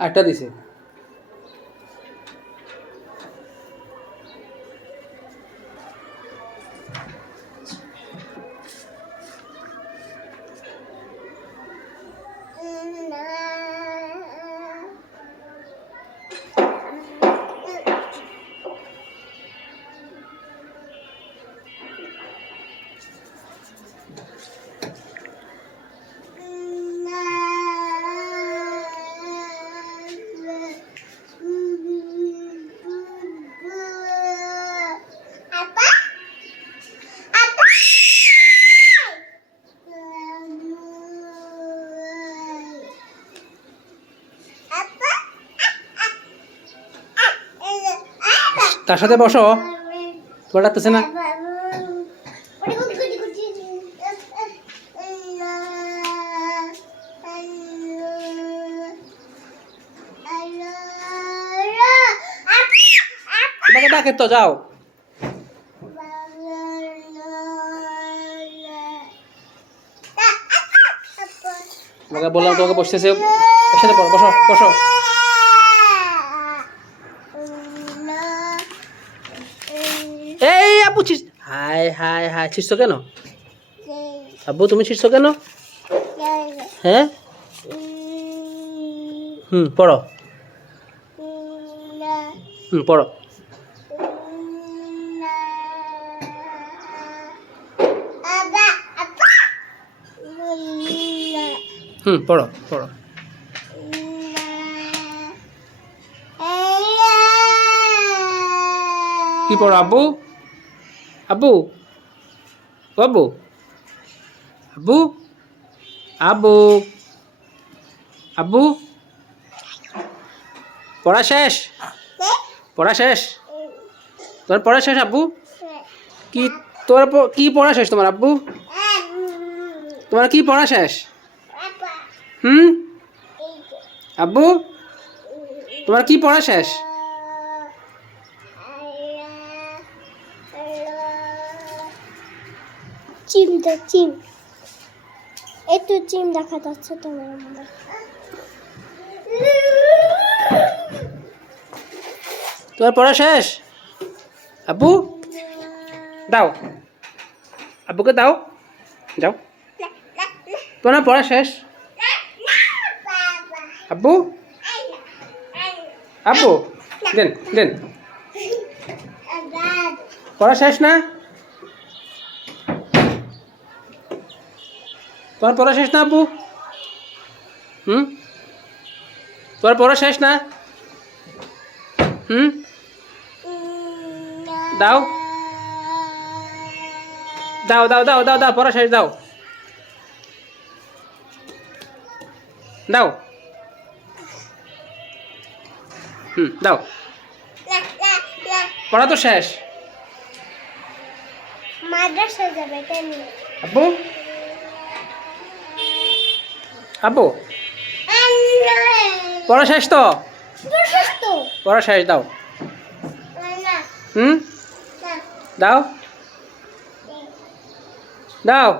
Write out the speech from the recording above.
ଆଠଟା ଦିଶେ তার সাথে বসো। তোমার ডাকতেছে না? ডাকে তো, যাও। তোমাকে বললাম তোমাকে বসতেছে। একসাথে বসো বসো। আব্বু ছিস হাই হাই হাই ছিসছো কেন আব্বু তুমি ছিসছো কেন? হ্যাঁ? হুম পড়ো। হুম পড়ো। হুম পড়ো পড়ো। কি পড়ো আব্বু? আব্বু ও আব্বু আব্বু আব্বু আব্বু পড়া শেষ? পড়া শেষ? তোমার পড়া শেষ আব্বু কি তোর কি পড়া শেষ তোমার আব্বু তোমার কি পড়া শেষ? হুম? আব্বু তোমার কি পড়া শেষ? চিম তো চিম। একটু চিম দেখা যাচ্ছে তোমার তোমার পড়া শেষ? আব্বু? দাও। আব্বুকে দাও। যাও। তোমার পড়া শেষ? আব্বু? আব্বু, দেন দেন। পড়া শেষ না? তোমার পড়া শেষ না আব্বু? হুম? তোমার পড়া শেষ না? হুম? দাও। দাও দাও দাও দাও দাও পড়া শেষ দাও। দাও। হুম দাও। পড়া তো শেষ। মাদ্রাসা যাবে কেন আব্বু? পড়া শেষ তো? পড়া শেষ দাও। হুম? দাও। দাও।